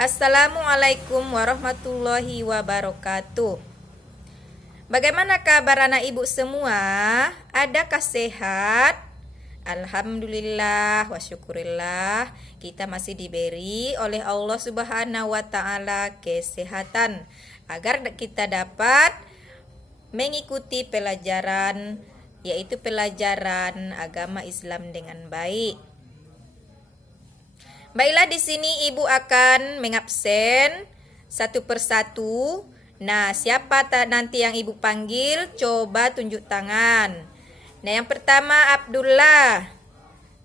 Assalamualaikum warahmatullahi wabarakatuh. Bagaimana kabar anak ibu semua? Adakah sehat? Alhamdulillah wa syukurillah, kita masih diberi oleh Allah Subhanahu wa taala kesehatan agar kita dapat mengikuti pelajaran, yaitu pelajaran agama Islam dengan baik. Baiklah, di sini ibu akan mengabsen satu persatu. Nah, siapa nanti yang ibu panggil? Coba tunjuk tangan. Nah, yang pertama Abdullah.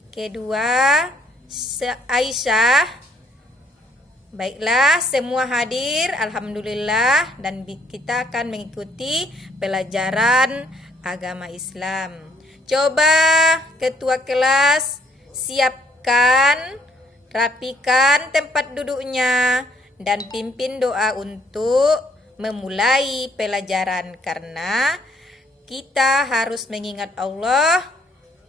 Kedua Aisyah. Baiklah, semua hadir, alhamdulillah, dan kita akan mengikuti pelajaran agama Islam. Coba ketua kelas siapkan, rapikan tempat duduknya, dan pimpin doa untuk memulai pelajaran, karena kita harus mengingat Allah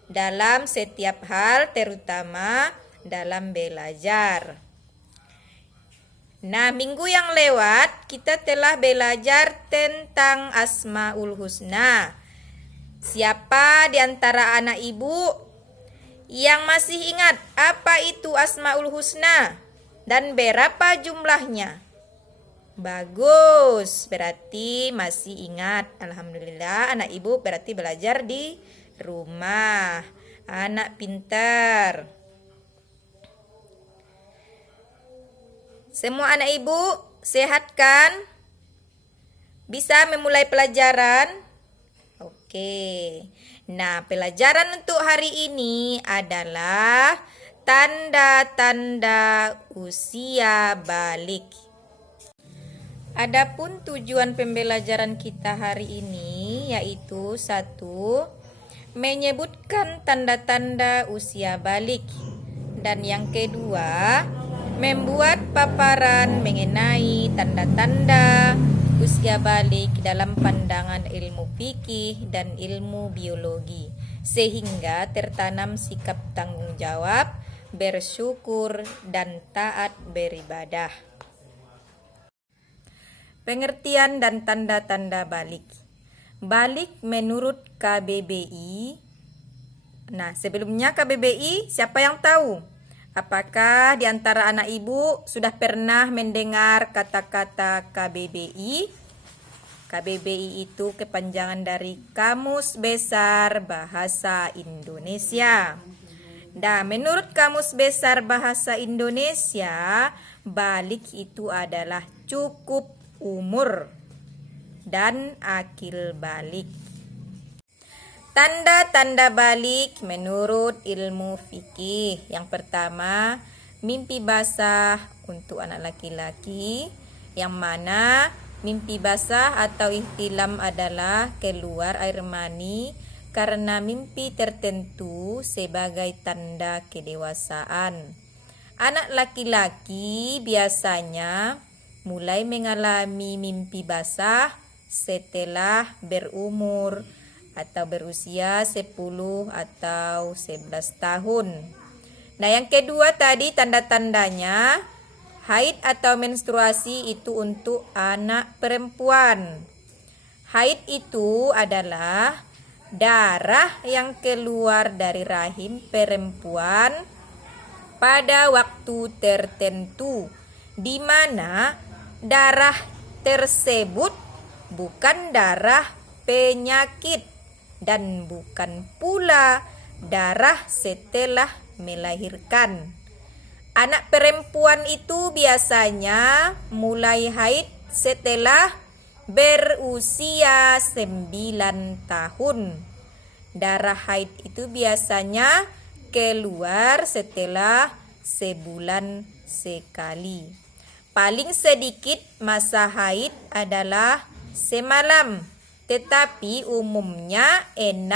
dalam setiap hal, terutama dalam belajar. Nah, minggu yang lewat kita telah belajar tentang Asmaul Husna. Siapa di antara anak ibu yang masih ingat apa itu Asmaul Husna dan berapa jumlahnya? Bagus, berarti masih ingat. Alhamdulillah, anak ibu berarti belajar di rumah. Anak pintar. Semua anak ibu sehat kan? Bisa memulai pelajaran? Oke. Nah, pelajaran untuk hari ini adalah tanda-tanda usia balik. Adapun tujuan pembelajaran kita hari ini yaitu 1. Menyebutkan tanda-tanda usia balik, dan yang kedua, membuat paparan mengenai tanda-tanda usia balik dalam pandangan ilmu fikih dan ilmu biologi, sehingga tertanam sikap tanggung jawab, bersyukur, dan taat beribadah. Pengertian dan tanda-tanda balik. Balik menurut KBBI. Nah, sebelumnya KBBI siapa yang tahu? Apakah di antara anak ibu sudah pernah mendengar kata-kata KBBI? KBBI itu kepanjangan dari Kamus Besar Bahasa Indonesia. Nah, menurut Kamus Besar Bahasa Indonesia, balik itu adalah cukup umur dan akil balik. Tanda-tanda balik menurut ilmu fikih. Yang pertama, mimpi basah untuk anak laki-laki, yang mana mimpi basah atau ihtilam adalah keluar air mani karena mimpi tertentu sebagai tanda kedewasaan. Anak laki-laki biasanya mulai mengalami mimpi basah setelah berumur atau berusia 10 atau 11 tahun. Nah, yang kedua tadi tanda-tandanya, haid atau menstruasi itu untuk anak perempuan. Haid itu adalah darah yang keluar dari rahim perempuan pada waktu tertentu, di mana darah tersebut bukan darah penyakit dan bukan pula darah setelah melahirkan. Anak perempuan itu biasanya mulai haid setelah berusia 9 tahun. Darah haid itu biasanya keluar setelah sebulan sekali. Paling sedikit masa haid adalah semalam, tetapi umumnya 6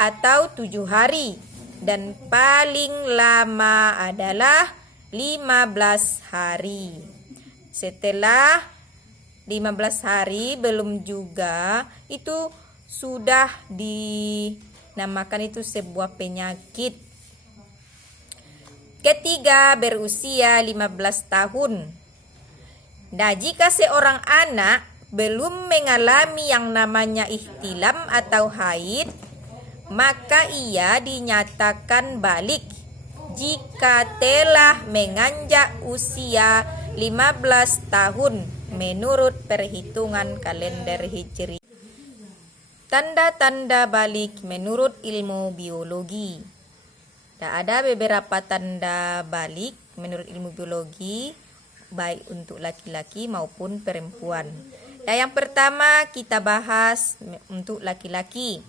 atau 7 hari, dan paling lama adalah 15 hari. Setelah 15 hari belum juga, itu sudah dinamakan itu sebuah penyakit. ketiga berusia 15 tahun. Nah, jika seorang anak belum mengalami yang namanya ihtilam atau haid, maka ia dinyatakan balik jika telah menginjak usia 15 tahun menurut perhitungan kalender Hijri. Tanda-tanda balik menurut ilmu biologi. Ada beberapa tanda balik menurut ilmu biologi, baik untuk laki-laki maupun perempuan. Nah, yang pertama kita bahas untuk laki-laki,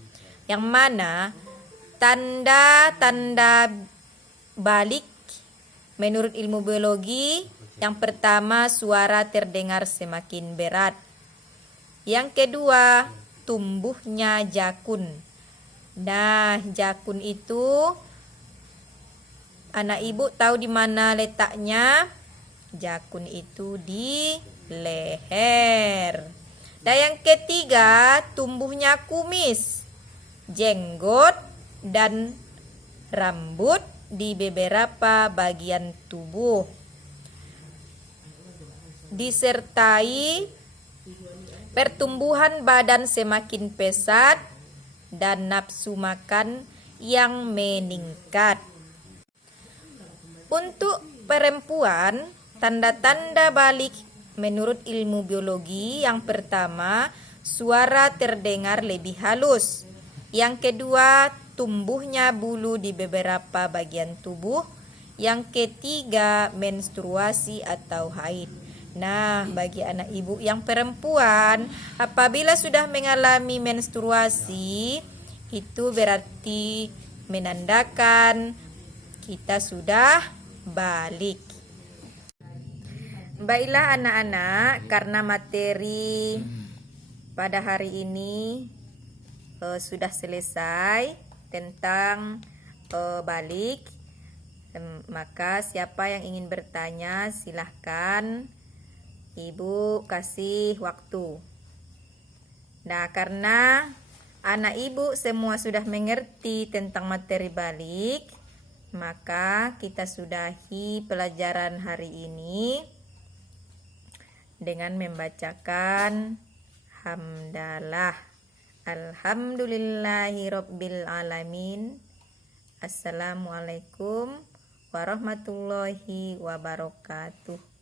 yang mana tanda-tanda balik menurut ilmu biologi. Yang pertama, suara terdengar semakin berat. Yang kedua, tumbuhnya jakun. Nah, jakun itu anak ibu tahu di mana letaknya? Jakun itu di leher. Dan yang ketiga, tumbuhnya kumis, jenggot, dan rambut di beberapa bagian tubuh. Disertai pertumbuhan badan semakin pesat dan nafsu makan yang meningkat. Untuk perempuan, tanda-tanda balik menurut ilmu biologi, yang pertama, suara terdengar lebih halus. Yang kedua, tumbuhnya bulu di beberapa bagian tubuh. Yang ketiga, menstruasi atau haid. Nah, bagi anak ibu yang perempuan, apabila sudah mengalami menstruasi, itu berarti menandakan kita sudah balik. Baiklah anak-anak, karena materi pada hari ini sudah selesai tentang balik, maka siapa yang ingin bertanya silahkan ibu kasih waktu. Nah, karena anak ibu semua sudah mengerti tentang materi balik, maka kita sudahi pelajaran hari ini dengan membacakan hamdalah. Alhamdulillahirabbil alamin. Assalamualaikum warahmatullahi wabarakatuh.